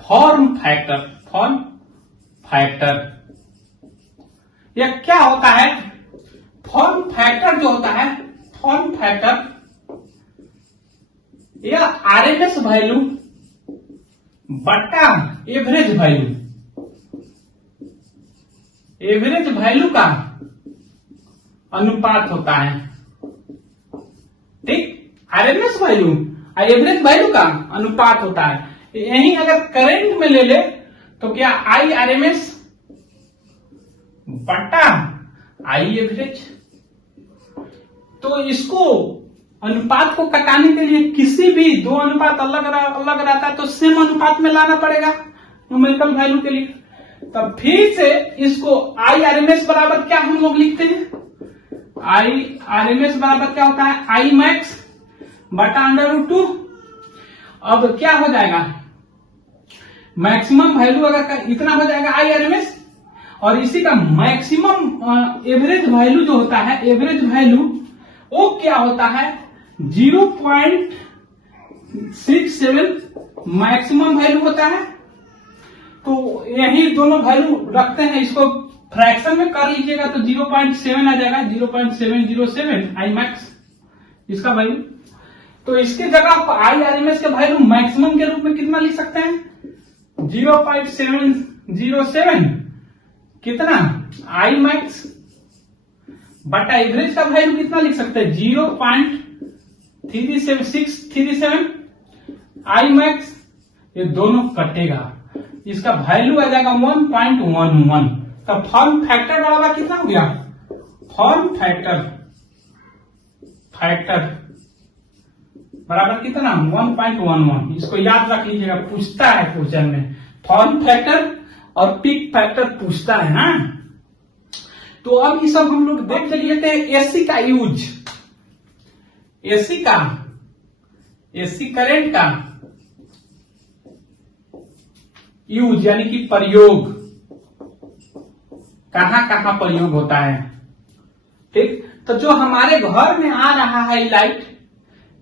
Form factor. यह क्या होता है? फॉर्म फैक्टर जो होता है, फॉर्म फैक्टर यह आरएमएस वैल्यू बटा एवरेज वैल्यू का अनुपात होता है। ठीक, आरएमएस वैल्यू एवरेज वैल्यू का अनुपात होता है। यही अगर करंट में ले ले तो क्या आई आरएमएस बटा आई एवरेज। तो इसको अनुपात को कटाने के लिए किसी भी दो अनुपात अलग रहता है तो सेम अनुपात में लाना पड़ेगा न्यूमेरिकल वैल्यू के लिए। तब फिर से इसको आई आरएमएस बराबर क्या हम लोग लिखते हैं? आई आरएमएस बराबर क्या होता है? आई मैक्स बटा √2। अब क्या हो जाएगा? मैक्सिमम वैल्यू अगर इतना हो जाएगा आई आरएमएस, और इसी का मैक्सिमम एवरेज वैल्यू जो होता है, एवरेज वैल्यू वो क्या होता है? 0.67 मैक्सिमम वैल्यू होता है। तो यही दोनों वैल्यू रखते हैं, इसको फ्रैक्शन में कर लीजिएगा तो 0.7 आ जाएगा, 0.707 आई मैक्स इसका वैल्यू। तो इसके जगह आप आई आरएमएस के वैल्यू मैक्सिमम के रूप में कितना लिख सकते हैं? 0.707 कितना आई मैक्स बटा एवरेज का वैल्यू कितना लिख सकते हैं? 0.37637 आई मैक्स। ये दोनों कटेगा, इसका वैल्यू आ जाएगा 1.11। तो फॉर्म फैक्टर बराबर कितना हो गया? फॉर्म फैक्टर बराबर कितना? 1.11। इसको याद रख लीजिएगा, पूछता है क्वेश्चन में, फॉर्म फैक्टर और पीक फैक्टर पूछता है ना। तो अब ये सब हम लोग देख लेते हैं एसी का यूज, एसी करंट का यूज यानी कि प्रयोग, कहां कहां प्रयोग होता है। ठीक, तो जो हमारे घर में आ रहा है लाइट,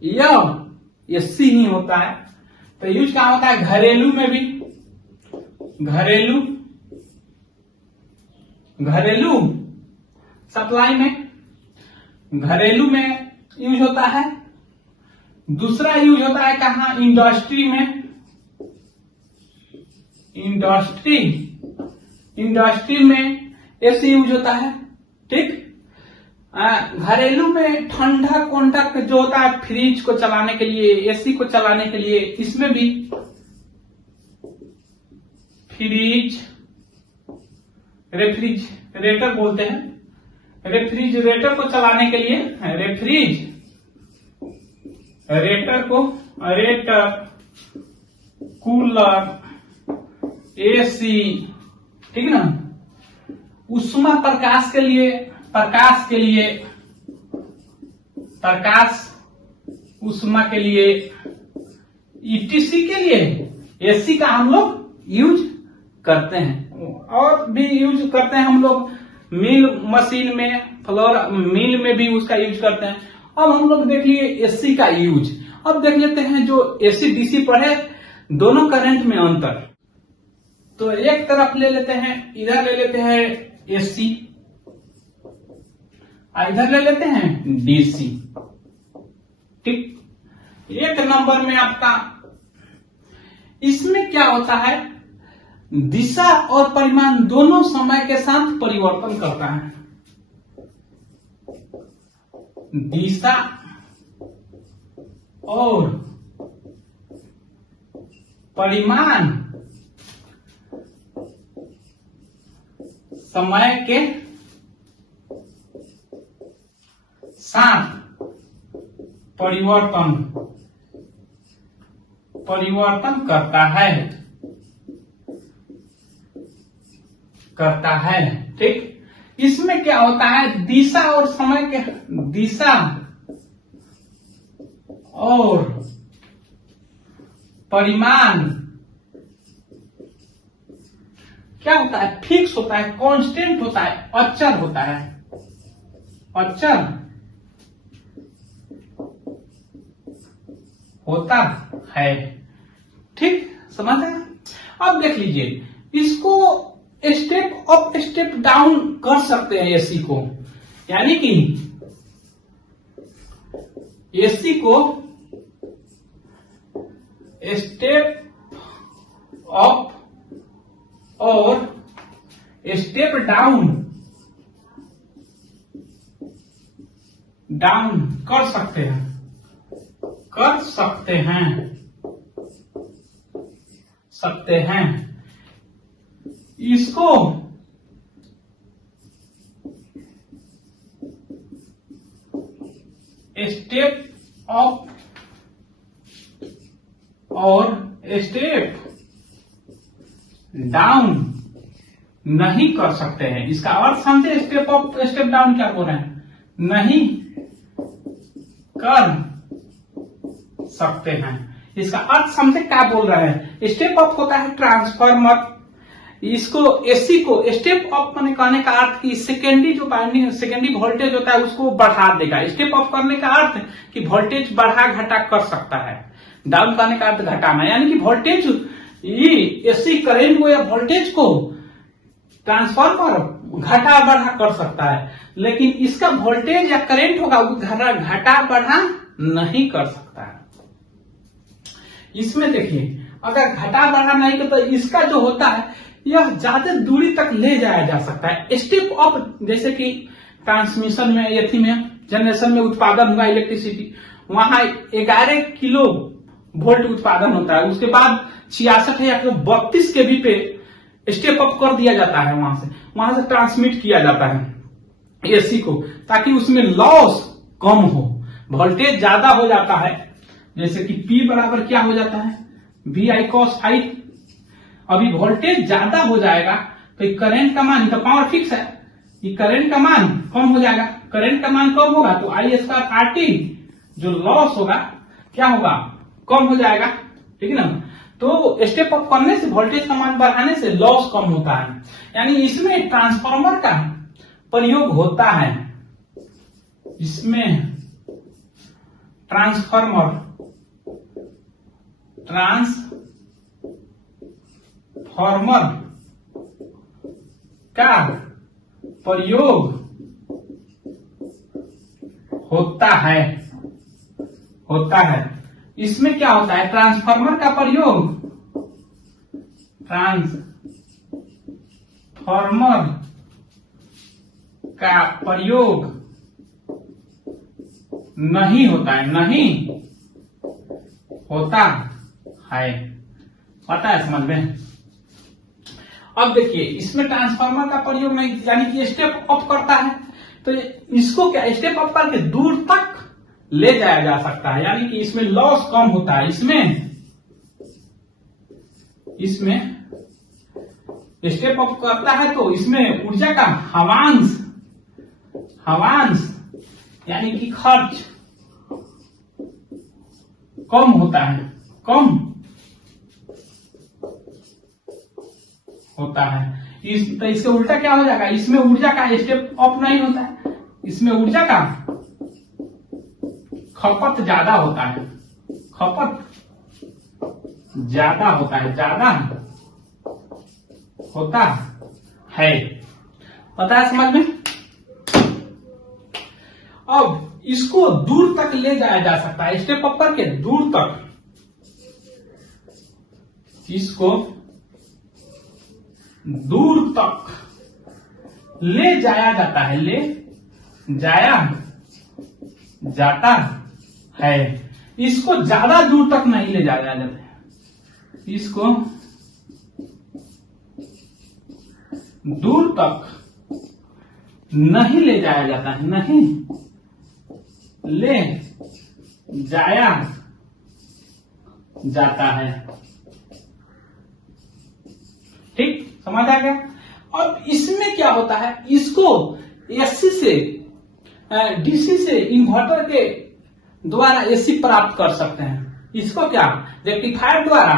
यह एसी ही होता है। तो यूज कहाँ होता है? घरेलू में भी, घरेलू सप्लाई में, घरेलू में यूज होता है। दूसरा यूज होता है कहाँ? इंडस्ट्री में, इंडस्ट्री में एसी यूज होता है। ठीक, घरेलू में ठंडक वंडक जो होता है फ्रिज को चलाने के लिए, एसी को चलाने के लिए, इसमें भी फ्रिज, रेफ्रिजरेटर बोलते हैं, रेफ्रिजरेटर को चलाने के लिए, रेटर, कूलर, एसी, ठीक ना। उष्मा प्रकाश के लिए, उष्मा के लिए, ईटीसी के लिए एसी का हम लोग यूज करते हैं। और भी यूज करते हैं हम लोग मिल मशीन में, फ्लोर मिल में भी उसका यूज करते हैं। अब हम लोग देख लिए एसी का यूज। अब देख लेते हैं जो एसी डीसी पर है, दोनों करंट में अंतर। तो एक तरफ ले लेते हैं, इधर ले लेते हैं एसी, इधर ले लेते हैं डीसी। ठीक, एक नंबर में आपका इसमें क्या होता है? दिशा और परिमाण दोनों समय के साथ परिवर्तन करता है। दिशा और परिमाण समय के साथ परिवर्तन करता है। ठीक, इसमें क्या होता है? दिशा और समय के, दिशा और परिमाण क्या होता है? फिक्स होता है, कांस्टेंट होता है, अचर होता है, अचर होता है। ठीक, समझ है? अब देख लीजिए, इसको स्टेप अप स्टेप डाउन कर सकते हैं एसी को, यानी कि एसी को स्टेप अप और स्टेप डाउन कर सकते हैं। इसको स्टेप अप और स्टेप डाउन नहीं कर सकते हैं। इसका अर्थ समझे, स्टेप अप स्टेप डाउन क्या बोल रहे हैं? नहीं कर सकते हैं। इसका अर्थ समझे क्या बोल रहे हैं? स्टेप अप होता है ट्रांसफार्मर, इसको एसी को स्टेप अप कहने का अर्थ कि सेकेंडरी जो बाइंडिंग, सेकेंडरी वोल्टेज होता है उसको बढ़ा देगा। स्टेप अप करने का अर्थ कि वोल्टेज बढ़ा घटा कर सकता है। डाउन करने का अर्थ घटाना, यानी कि वोल्टेज एसी करंट को या वोल्टेज को ट्रांसफार्मर घटा बढ़ा कर सकता है, लेकिन इसका वोल्टेज या करंट होगा वो घटा बढ़ा नहीं कर सकता है। इसमें देखिए, अगर घटा बढ़ा नहीं करता, इसका जो होता है यह ज्यादा दूरी तक ले जाया जा सकता है। स्टेप अप जैसे कि ट्रांसमिशन में, एथी में, जनरेशन में उत्पादन हुआ इलेक्ट्रिसिटी, वहां 11 किलो वोल्ट उत्पादन होता है, उसके बाद 66 या 32 केवी पे स्टेप अप कर दिया जाता है, वहां से ट्रांसमिट किया जाता है एसी को, ताकि उसमें लॉस कम हो। वोल्टेज ज्यादा हो जाता है, जैसे कि P बराबर क्या हो जाता है? VI cos phi। अभी वोल्टेज ज्यादा हो जाएगा तो करंट का मान, तो पावर फिक्स है, ये करंट का मान कम हो जाएगा। करंट का मान कम होगा तो I स्क्वायर RT जो लॉस होगा क्या होगा? कम हो जाएगा। ठीक है ना? तो स्टेप अप करने से, वोल्टेज का मान बढ़ाने से लॉस कम होता है, यानी इसमें ट्रांसफार्मर का प्रयोग होता है। इसमें ट्रांसफार्मर का प्रयोग होता है। इसमें क्या होता है? ट्रांसफार्मर का प्रयोग नहीं होता है। पता है समझ में? अब देखिए, इसमें ट्रांसफार्मर का प्रयोग नहीं, यानी कि स्टेप अप करता है, तो इसको क्या स्टेप अप करके दूर तक ले जाया जा सकता है, यानी कि इसमें लॉस कम होता है। इसमें स्टेप अप करता है तो इसमें ऊर्जा का हवांश यानी कि खर्च कम होता है। तो इससे उल्टा क्या हो जाएगा? इसमें ऊर्जा का स्टेप अप नहीं होता है, इसमें ऊर्जा का खपत ज्यादा होता है। पता है समझ में? अब इसको दूर तक ले जाया जा सकता है, स्टेप अप करके दूर तक इसको दूर तक ले जाया जाता है। इसको ज्यादा दूर तक नहीं ले जाया जाता है, इसको दूर तक नहीं ले जाया जाता है, नहीं ले जाया जाता है। ठीक, समझ आ गया? अब इसमें क्या होता है? इसको एसी से डीसी से इन्वर्टर के द्वारा एसी प्राप्त कर सकते हैं। इसको क्या रेक्टिफायर द्वारा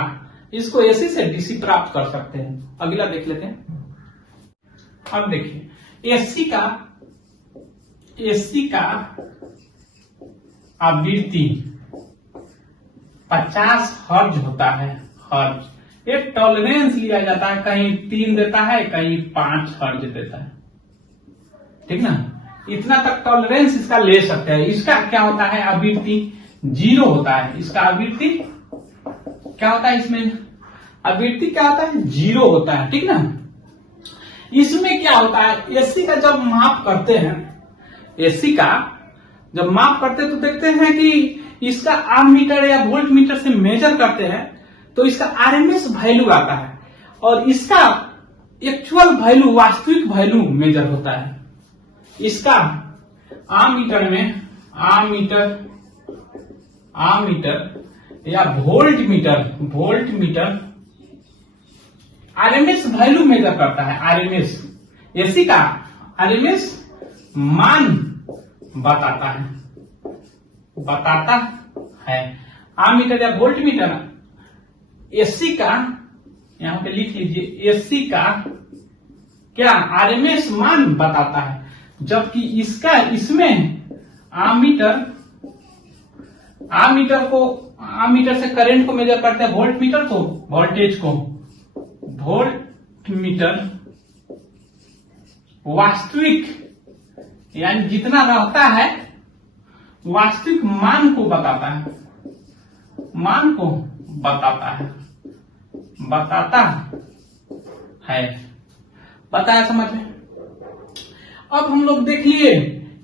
इसको एसी से डीसी प्राप्त कर सकते हैं। अगला देख लेते हैं। अब देखिए, एसी का आवृत्ति 50 हर्ट्ज होता है। एक टॉलरेंस लिया जाता है, कहीं 3 देता है, कहीं 5 हर्ट्ज देता है। ठीक ना? इतना तक टॉलरेंस इसका ले सकते हैं। इसका क्या होता है? आवृत्ति 0 होता है। इसका आवृत्ति क्या होता है? इसमें आवृत्ति क्या होता है? 0 होता है। ठीक ना? इसमें क्या होता है? एसी का जब माप करते हैं, तो देखते हैं कि इसका आममीटर या वोल्ट मीटर से मेजर करते हैं तो इसका आरएमएस वैल्यू आता है और इसका एक्चुअल वैल्यू, वास्तविक वैल्यू मेजर होता है। इसका आममीटर में आममीटर या volt meter RMS value major करता है। आरएमएस एसी का आरएमएस मान बताता है। आममीटर या वोल्ट मीटर एसी का, यहां पे लिख लीजिए, एसी का क्या आरएमएस मान बताता है, जबकि इसमें आममीटर से करंट को मेजर करते हैं, वोल्ट मीटर वास्तविक यानी जितना रहता है वास्तविक मान को बताता है। पता है समझ में? अब हम लोग देख लिए,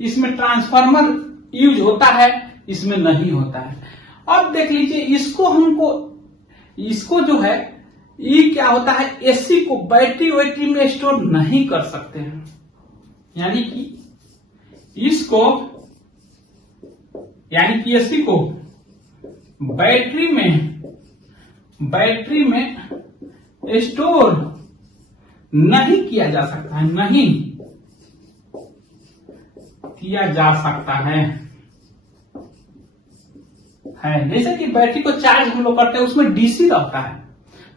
इसमें ट्रांसफार्मर यूज होता है, इसमें नहीं होता है। अब देख लीजिए, इसको जो है, ये क्या होता है? एसी को बैटरी में स्टोर नहीं कर सकते हैं, यानी कि एसी को बैटरी में स्टोर नहीं किया जा सकता है, जैसे कि बैटरी को चार्ज हम लोग करते हैं, उसमें डीसी रहता है,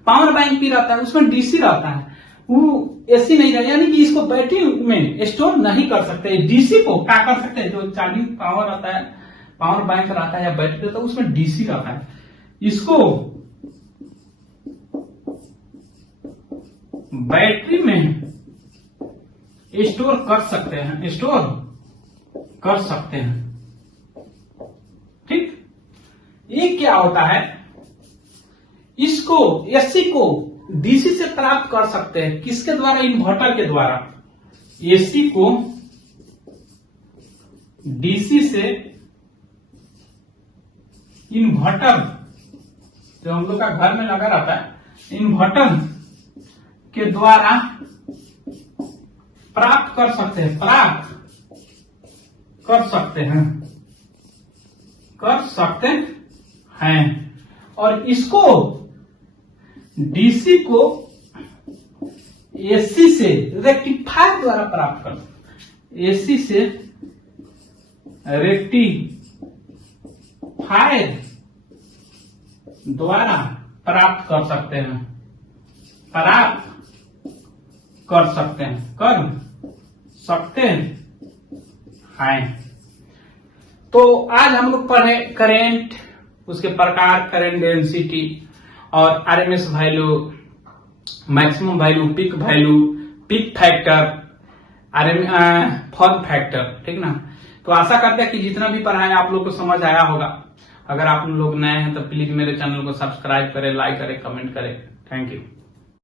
पावर बैंक भी रहता है, उसमें डीसी रहता है, वो एसी नहीं रहता, यानी कि इसको बैटरी में स्टोर नहीं कर सकते। डीसी को क्या कर सकते हैं? जो चार्जिंग पावर आता है पावर बैंक रहता है या बैटरी रहता है, उसमें डीसी रहता है। इसको बैटरी में स्टोर कर सकते हैं, स्टोर कर सकते हैं। ठीक, ये क्या होता है, इसको एसी को डीसी से प्राप्त कर सकते हैं। किसके द्वारा? इन्वर्टर के द्वारा। एसी को डीसी से इन्वर्टर जो हम लोग का घर में लगा रहता है, इन्वर्टर के द्वारा प्राप्त कर सकते हैं, प्राप्त कर सकते हैं, कर सकते हैं। और इसको डीसी को एसी से रेक्टिफायर द्वारा प्राप्त कर, एसी से रेक्टिफायर द्वारा प्राप्त कर सकते हैं, प्राप्त कर सकते हैं, कर सकते हैं। तो आज हम लोग पढ़े करंट, उसके प्रकार, करंट डेंसिटी और RMS value, maximum value, peak factor, form factor. ठीक ना। तो आशा करते हैं कि जितना भी पढ़ाया आप लोग को समझ आया होगा। अगर आप लोग नए हैं तो प्लीज मेरे चैनल को सब्सक्राइब करें, लाइक करें, कमेंट करें। Thank you.